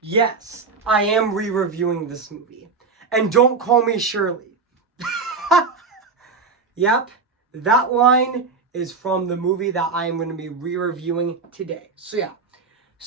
Yes, I am re-reviewing this movie. And don't call me Shirley. Yep, that line is from the movie that I am going to be re-reviewing today. So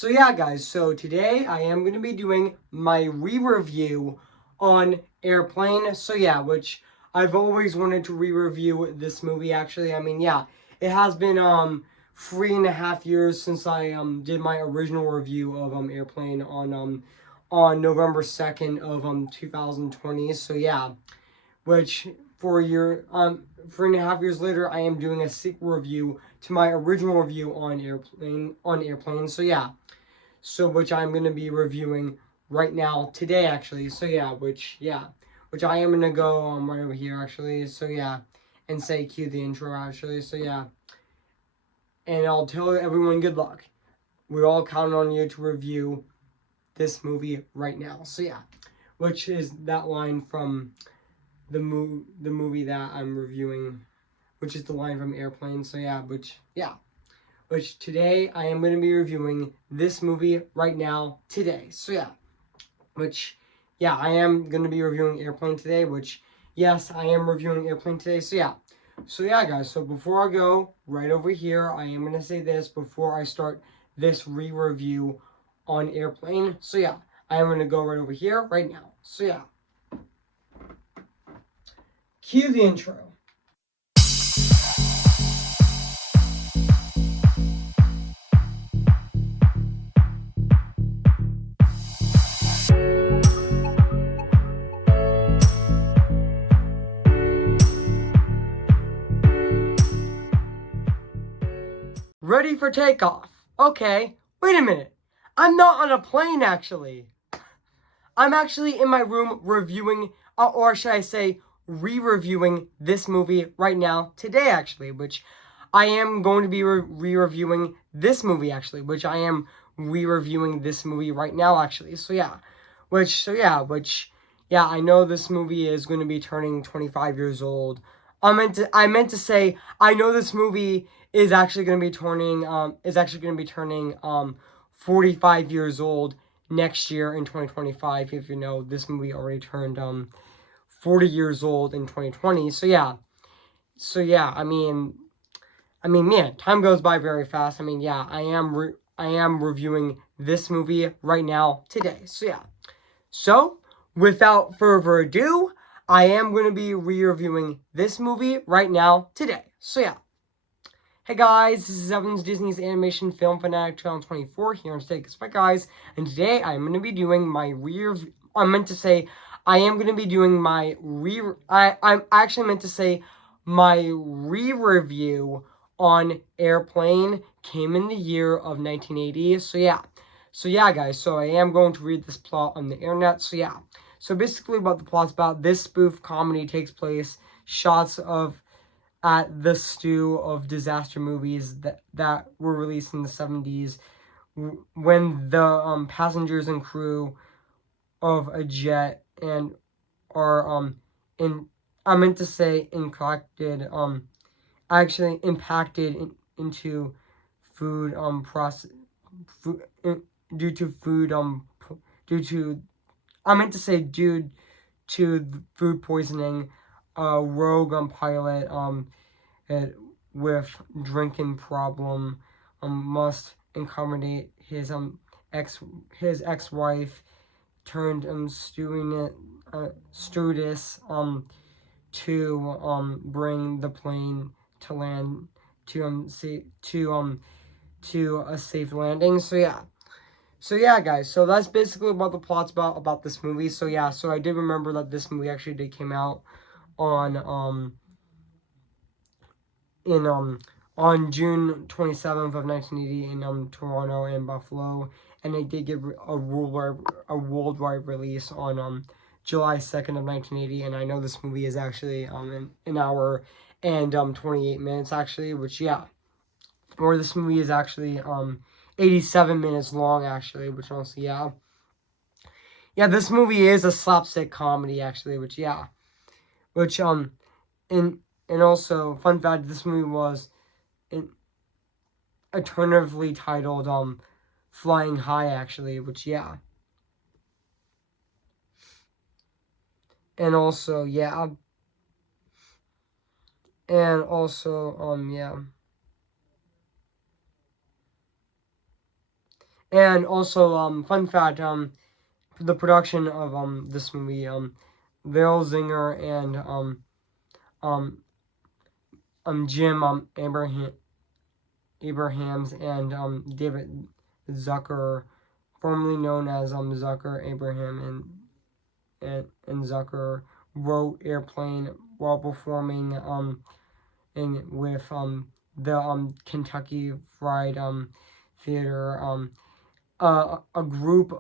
yeah, guys. So today I am going to be doing my re-review on Airplane. So yeah, which I've always wanted to re-review this movie. Actually, I mean, yeah, it has been 3.5 years since I did my original review of Airplane on November 2nd of 2020. So yeah, which 3.5 years later, I am doing a sequel review to my original review on Airplane. So yeah, so which I'm gonna be reviewing right now today actually. Which I am gonna go right over here actually. So yeah, and say cue the intro actually. So yeah, and I'll tell everyone good luck. We're all counting on you to review this movie right now. So yeah, which is that line from the movie that I'm reviewing, which is the line from Airplane. So yeah, which today I am going to be reviewing this movie right now today. So yeah, I am going to be reviewing Airplane today, which yes, I am reviewing Airplane today. So yeah, guys. So before I go right over here, I am going to say this before I start this re-review on Airplane. So yeah, I am going to go right over here right now. So yeah, cue the intro. Ready for takeoff. Okay, wait a minute. I'm not on a plane, actually. I'm actually in my room reviewing, or should I say, re-reviewing this movie right now, today, actually, which I am going to be re-reviewing this movie, actually, which I am re-reviewing this movie right now, actually. Yeah, I know this movie is going to be turning 25 years old. I meant to say, I know this movie is actually going to be turning 45 years old next year in 2025. If you know, this movie already turned 40 years old in 2020. So yeah, man, time goes by very fast. I mean, yeah, I am reviewing this movie right now today. So yeah. So, without further ado, I am going to be re-reviewing this movie right now today. So yeah. Hey guys, this is Evan's Disney's Animation Film Fanatic 2024 here on Steak Spec Guys, and today I'm going to be doing my I'm actually meant to say my re-review on Airplane came in the year of 1980. So yeah, guys. So I am going to read this plot on the internet. So yeah. So basically, what the plot's about: this spoof comedy takes place shots of at the stew of disaster movies that were released in the 70s when the passengers and crew of a jet and are in I meant to say impacted into food process food due to food due to I meant to say due to food poisoning. Rogue pilot with drinking problem must accommodate his ex-wife turned stewardess to bring the plane to land to a safe landing. So yeah, guys. So that's basically what the plot's about this movie. So yeah. So I did remember that this movie actually did came out on on June 27th of 1980 in Toronto and Buffalo, and they did get a worldwide release on July 2nd of 1980. And I know this movie is actually an hour and 28 minutes actually, or this movie is actually 87 minutes long actually, which honestly this movie is a slapstick comedy actually, which and also fun fact, this movie was alternatively titled Flying High actually, and also yeah, and also yeah, and also fun fact for the production of this movie Lil Zinger and um Jim Abrahams and David Zucker, formerly known as Zucker Abraham and Zucker, wrote Airplane while performing with the Kentucky Fried Theater, a group,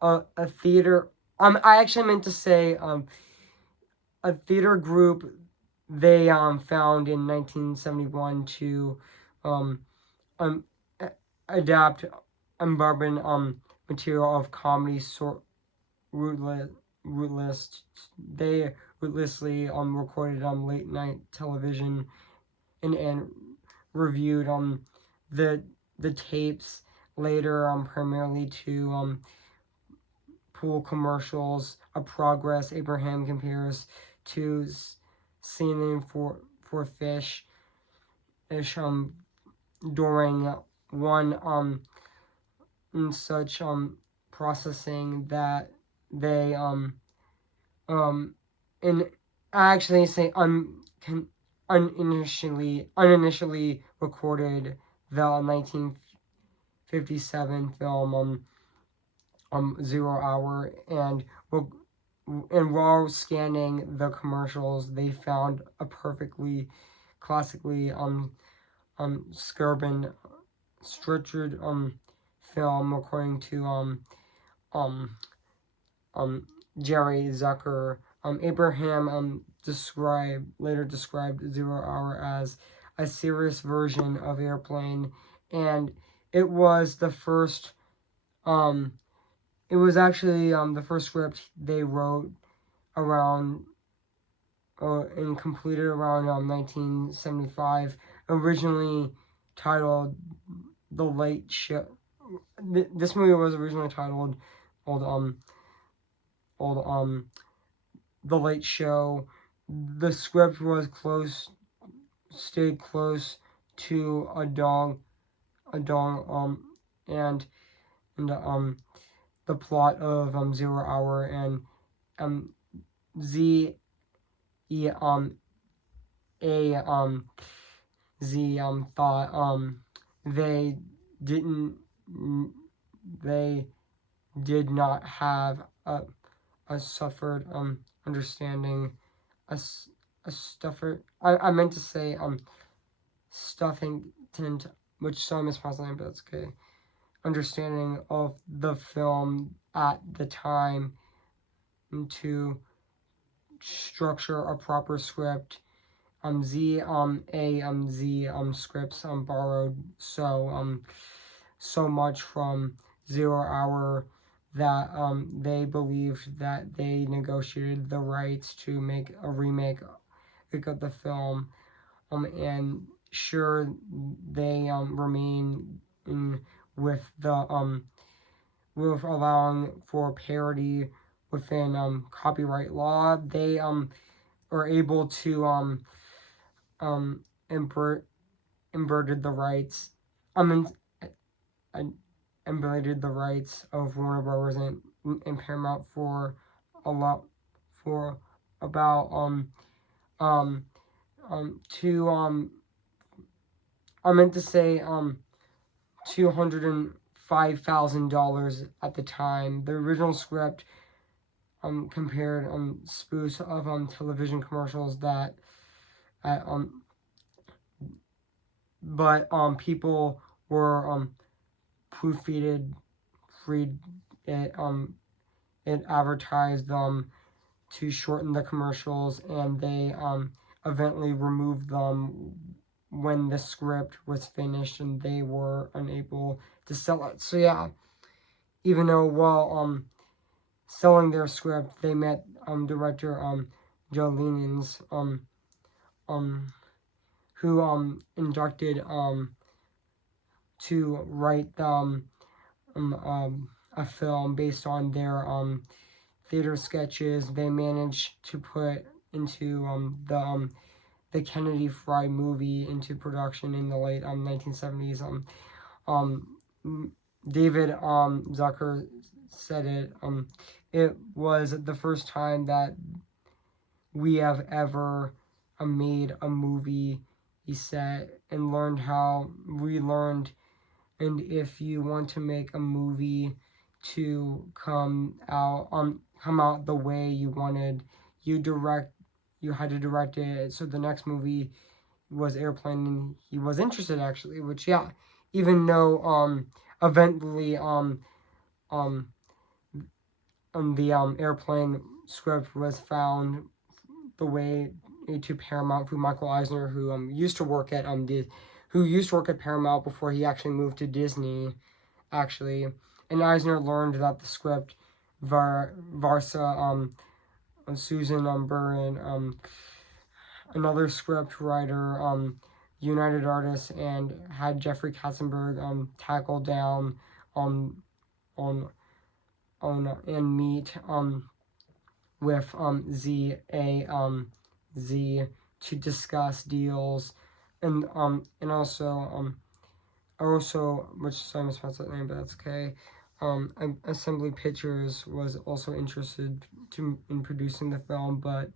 a theater. I actually meant to say a theater group they found in 1971 to um, um adapt unbourbon material of comedy sort rootless rootless they rootlessly recorded late night television and reviewed the the tapes later primarily to pool commercials of progress. Abraham compares to sealing for fish during one in such processing that they um in I actually say uninitially recorded the 1957 film 0 Hour and while scanning the commercials they found a perfectly classically Skirban structured film according to um um Jerry Zucker. Abraham later described 0 Hour as a serious version of Airplane, and it was the first it was actually the first script they wrote around and completed around 1975, originally titled The Late Show. This movie was originally titled old old The Late Show. The script was stayed close to a dog and the plot of 0 Hour and um Z E A Z thought they didn't they did not have a suffered understanding a stuffer I meant to say stuffing tint which some is possibly but that's okay understanding of the film at the time to structure a proper script Z scripts borrowed so much from 0 Hour that they believed that they negotiated the rights to make a remake of the film and sure they remain in with the with allowing for parody within copyright law they are able to um invert inverted the rights um in, inverted the rights of Warner Brothers and Paramount for a lot for about to I meant to say $205,000 at the time. The original script compared spoofs of television commercials that but people were proofreaded freed it it advertised them to shorten the commercials and they eventually removed them when the script was finished and they were unable to sell it. So yeah, even though while selling their script they met director Joe Lenins um who inducted to write a film based on their theater sketches they managed to put into the Kennedy Fried movie into production in the late 1970s. David Zucker said it was the first time that we have ever made a movie, he said, and we learned, and if you want to make a movie to come out the way you wanted, you had to direct it. So the next movie was Airplane, and he was interested actually, which yeah, even though eventually um the Airplane script was found the way to Paramount through Michael Eisner, who used to work at Paramount before he actually moved to Disney, actually. And Eisner learned that the script Varsa Susan Burren, another script writer, United Artists, and had Jeffrey Katzenberg tackle down on and meet with Z to discuss deals, and also, which sorry I mispronounced that name, but that's okay. Assembly Pictures was also interested in producing the film, but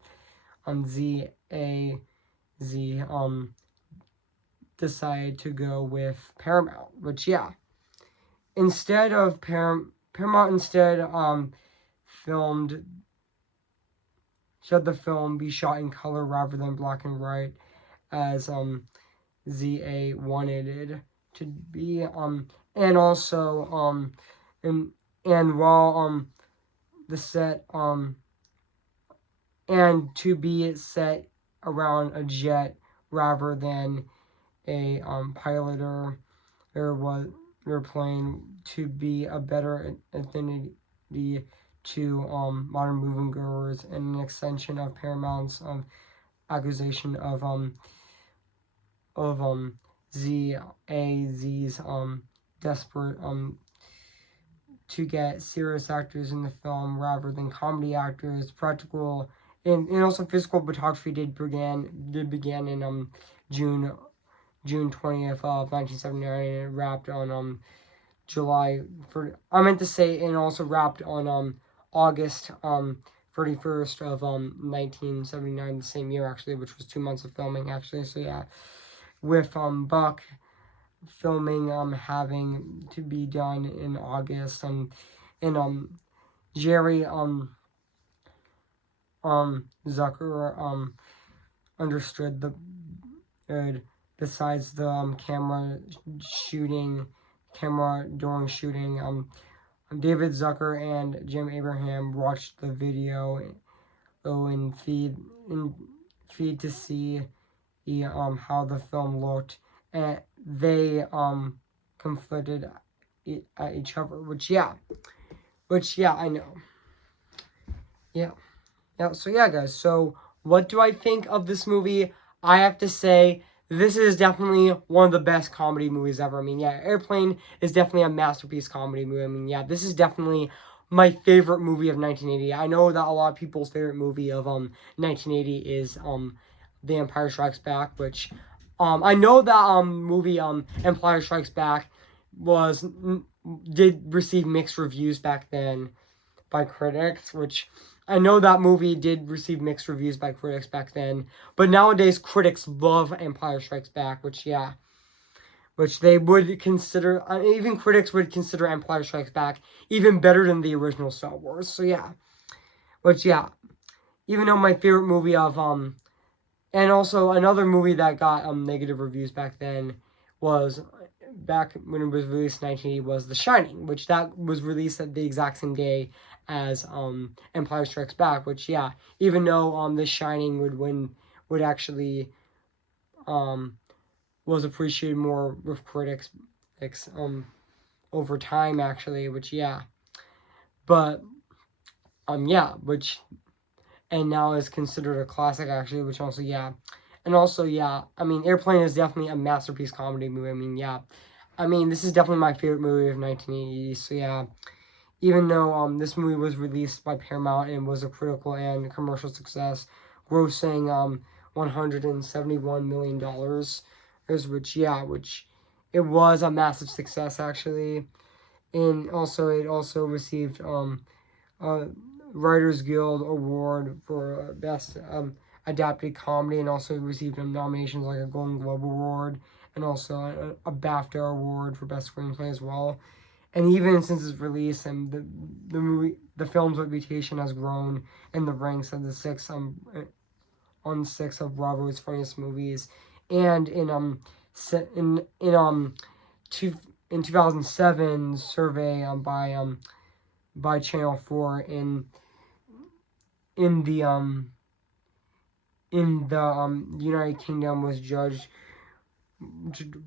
Z decided to go with Paramount, which yeah, instead of Paramount filmed should the film be shot in color rather than black and white, as ZA wanted it to be, and also and while the set and to be set around a jet rather than a piloter airplane to be a better affinity to modern moviegoers, and an extension of Paramount's acquisition of ZAZ's desperate to get serious actors in the film rather than comedy actors. Practical and also physical photography did begin in June 20th of 1979, and it wrapped on July for I meant to say, and also wrapped on August 31st of 1979, the same year actually, which was 2 months of filming actually. So yeah, with Buck filming having to be done in August, and Jerry Zucker understood besides the camera during shooting, David Zucker and Jim Abraham watched the video and feed to see how the film looked, and they conflicted at each other, which yeah I know, yeah. So yeah, guys, so what do I think of this movie? I have to say, this is definitely one of the best comedy movies ever. I mean, yeah, Airplane is definitely a masterpiece comedy movie. I mean, yeah, this is definitely my favorite movie of 1980. I know that a lot of people's favorite movie of 1980 is The Empire Strikes Back, which I know that movie Empire Strikes Back did receive mixed reviews back then by critics, which I know that movie did receive mixed reviews by critics back then, but nowadays critics love Empire Strikes Back, which they would consider, even critics would consider Empire Strikes Back even better than the original Star Wars. So yeah, which yeah, even though my favorite movie of and also another movie that got negative reviews back then was, back when it was released in 1980, was The Shining, which that was released at the exact same day as Empire Strikes Back, which yeah, even though The Shining would actually was appreciated more with critics over time actually, which yeah, but yeah, which and now is considered a classic actually, which also yeah. And also, yeah, I mean, Airplane is definitely a masterpiece comedy movie. I mean, yeah, I mean, this is definitely my favorite movie of 1980. So yeah, even though this movie was released by Paramount and was a critical and commercial success, grossing $171 million, which it was a massive success actually, and also it also received a Writers Guild Award for Best Adapted Comedy, and also received nominations like a Golden Globe Award and also a BAFTA Award for Best Screenplay as well. And even since its release, and the film's reputation has grown in the ranks of the six of Bravo's funniest movies. And two, in 2007 survey by Channel 4 in the United Kingdom was judged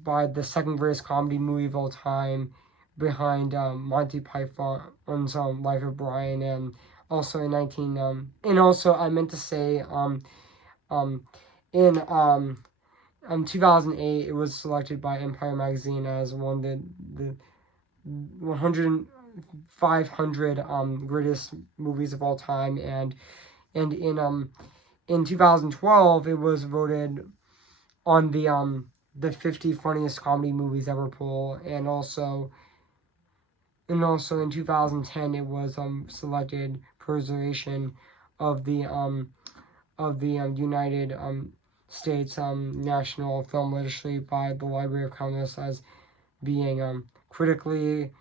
by the second greatest comedy movie of all time, behind Monty Python's Life of Brian, and also in 19 and also I meant to say in 2008 it was selected by Empire magazine as one of the 100 500 greatest movies of all time, and in 2012 it was voted on the 50 funniest comedy movies ever poll, and also in 2010 it was selected preservation of the United States National Film Registry by the Library of Congress as being critically,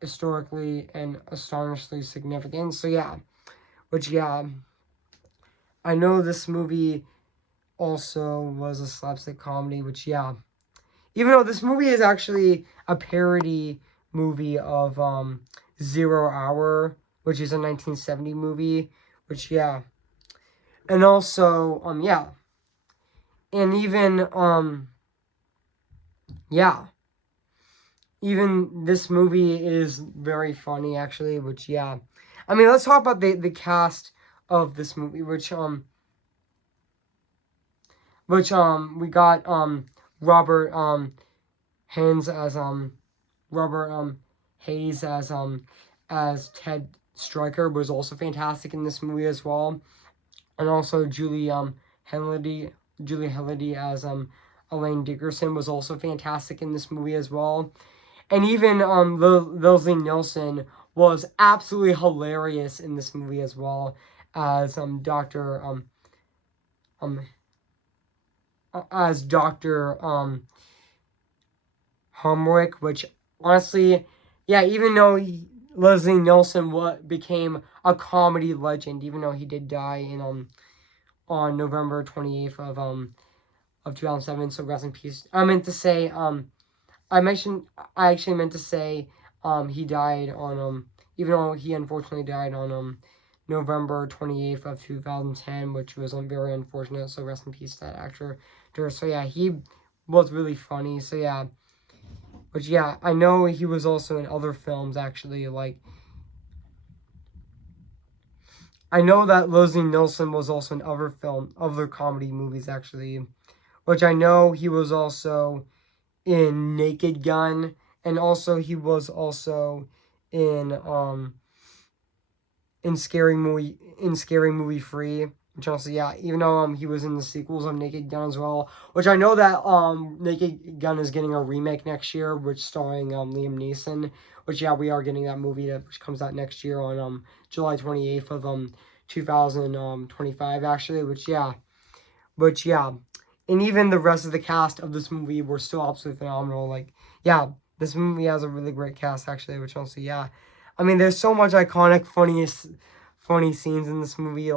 historically, and astonishingly significant. So yeah, I know this movie also was a slapstick comedy, even though this movie is actually a parody movie of 0 Hour, which is a 1970 movie, and also and even this movie is very funny actually, I mean, let's talk about the cast of this movie, which we got Robert Haynes as Robert Hayes as Ted Stryker was also fantastic in this movie as well, and also Julie Helady as Elaine Dickerson was also fantastic in this movie as well, and even Leslie Nielsen was absolutely hilarious in this movie as well as Doctor Homwick, which honestly, even though Leslie Nielsen became a comedy legend, even though he did die in on November 28th of 2007, so rest in peace. I meant to say I actually meant to say he died on even though he unfortunately died on November 28th of 2010, which was very unfortunate, so rest in peace to that actor. So yeah, he was really funny. So yeah, I know he was also in other films actually, I know that Leslie Nielsen was also in other comedy movies actually, which I know he was also in Naked Gun, and also he was also in Scary Movie 3, which also even though he was in the sequels of Naked Gun as well, which I know that Naked Gun is getting a remake next year, which starring Liam Neeson, which we are getting that movie which comes out next year on July 28th of 2025 actually, and even the rest of the cast of this movie were still absolutely phenomenal. This movie has a really great cast actually, which also I mean, there's so much iconic, funny scenes in this movie.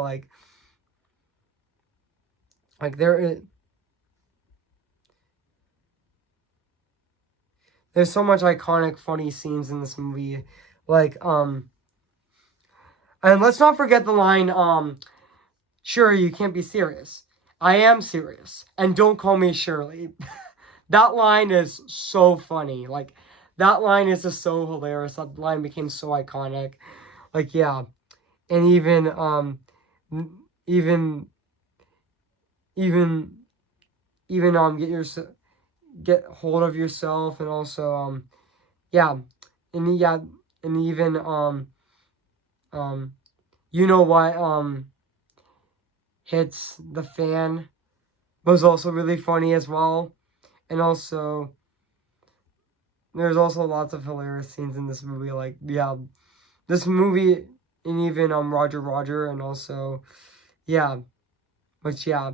There's so much iconic, funny scenes in this movie. And let's not forget the line, sure, you can't be serious. I am serious. And don't call me Shirley. That line is so funny. That line is just so hilarious. That line became so iconic. And even even get hold of yourself, and also yeah, and even you know what hits the fan was also really funny as well. And also there's also lots of hilarious scenes in this movie. Like, yeah, this movie, and even Roger Roger, and also, yeah, which, yeah,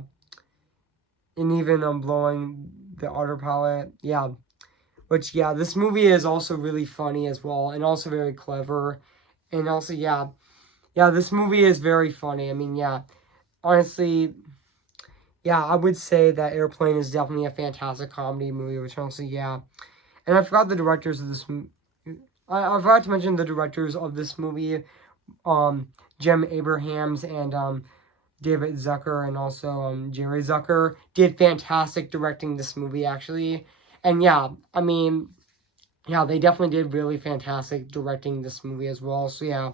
and even blowing the autopilot, yeah, which, yeah, this movie is also really funny as well, and also very clever, and also, yeah, this movie is very funny. I mean, yeah, honestly, yeah, I would say that Airplane is definitely a fantastic comedy movie, which honestly, yeah, and I forgot the directors of this movie. I forgot to mention the directors of this movie, Jem Abrahams and David Zucker, and also Jerry Zucker did fantastic directing this movie, actually. And yeah, I mean, yeah, they definitely did really fantastic directing this movie as well. So yeah,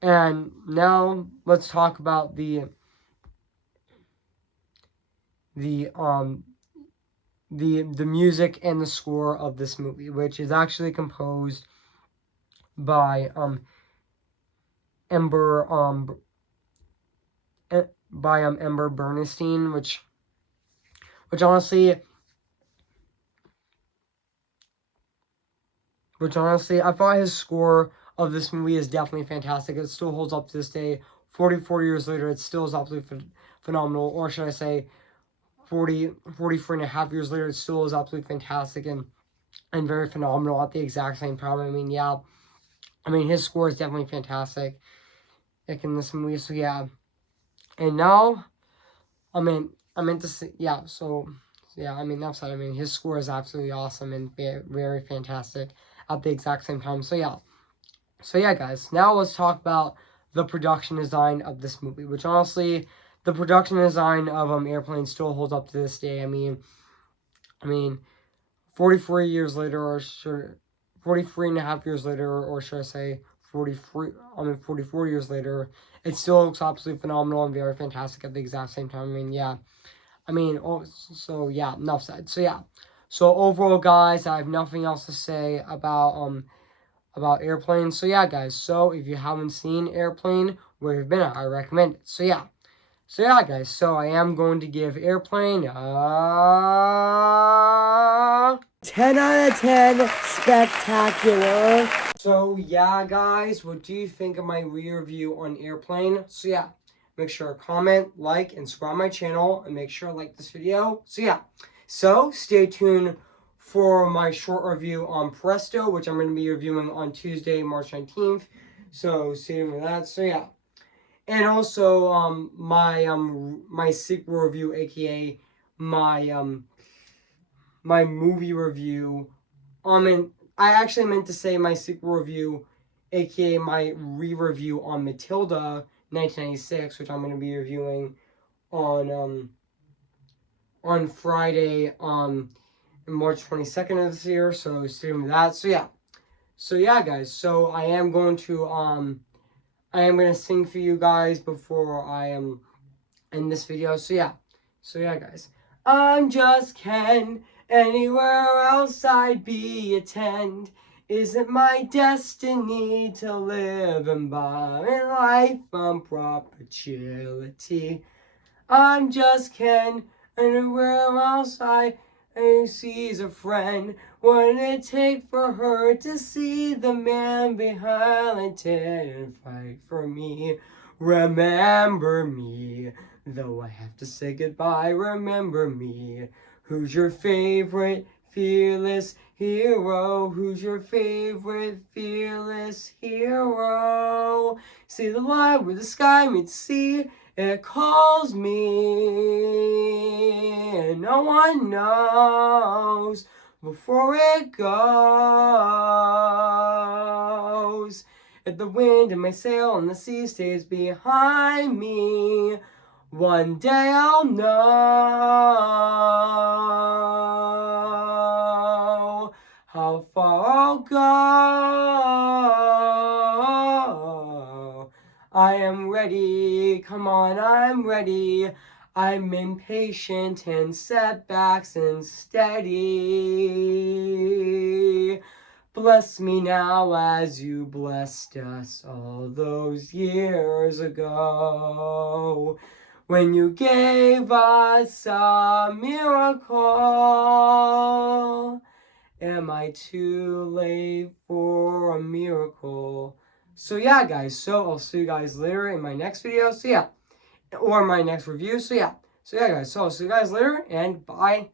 and now let's talk about the um the music and the score of this movie, which is actually composed by Ember Ember Bernstein, which honestly I thought his score of this movie is definitely fantastic. It still holds up to this day. 44 years later, it still is absolutely phenomenal. Or should I say 44 and a half years later, it still is absolutely fantastic and very phenomenal at the exact same time. I mean, yeah, I mean, his score is definitely fantastic like in this movie. So yeah, and now I meant to say, yeah, so yeah, I mean, that's what I mean. His score is absolutely awesome and very fantastic at the exact same time. So yeah, guys. Now let's talk about the production design of this movie, which honestly, the production design of Airplane still holds up to this day. I mean, 44 years later, or should 43 and a half years later, or should I say 44 years later, it still looks absolutely phenomenal and very fantastic at the exact same time. I mean, yeah. So yeah, enough said. So yeah. So overall, guys, I have nothing else to say about Airplane. So yeah, guys. So if you haven't seen Airplane, where you've been at, I recommend it. So yeah. So yeah, guys. So I am going to give Airplane 10 out of 10 spectacular. So yeah, guys, what do you think of my re-review on Airplane? So yeah, make sure to comment, like, and subscribe my channel, and make sure to like this video. So yeah, so stay tuned for my short review on Presto, which I'm going to be reviewing on Tuesday, March 19th. So stay tuned for that. So yeah, and also my sequel review, aka my my movie review. And I actually meant to say my sequel review, aka my re-review on Matilda 1996, which I'm going to be reviewing on Friday March 22nd of this year. So stay tuned for that. So yeah, guys. So I am going to sing for you guys before I in this video. So yeah, guys. I'm just Ken. Anywhere else I'd be a 10. Isn't my destiny to live and by life on perpetuity? I'm just Ken. Anywhere else I sees a friend. What'd it take for her to see the man behind the tent and fight for me? Remember me, though I have to say goodbye. Remember me. Who's your favorite fearless hero? Who's your favorite fearless hero? See the line where the sky meets sea. It calls me, and no one knows before it goes. If the wind in my sail and the sea stays behind me, one day I'll know how far I'll go. I am ready, come on, I'm ready. I'm impatient in setbacks and steady. Bless me now as you blessed us all those years ago, when you gave us a miracle. Am I too late for a miracle? So yeah, guys, so I'll see you guys later in my next video. So yeah, or my next review. So yeah, guys, so I'll see you guys later, and bye.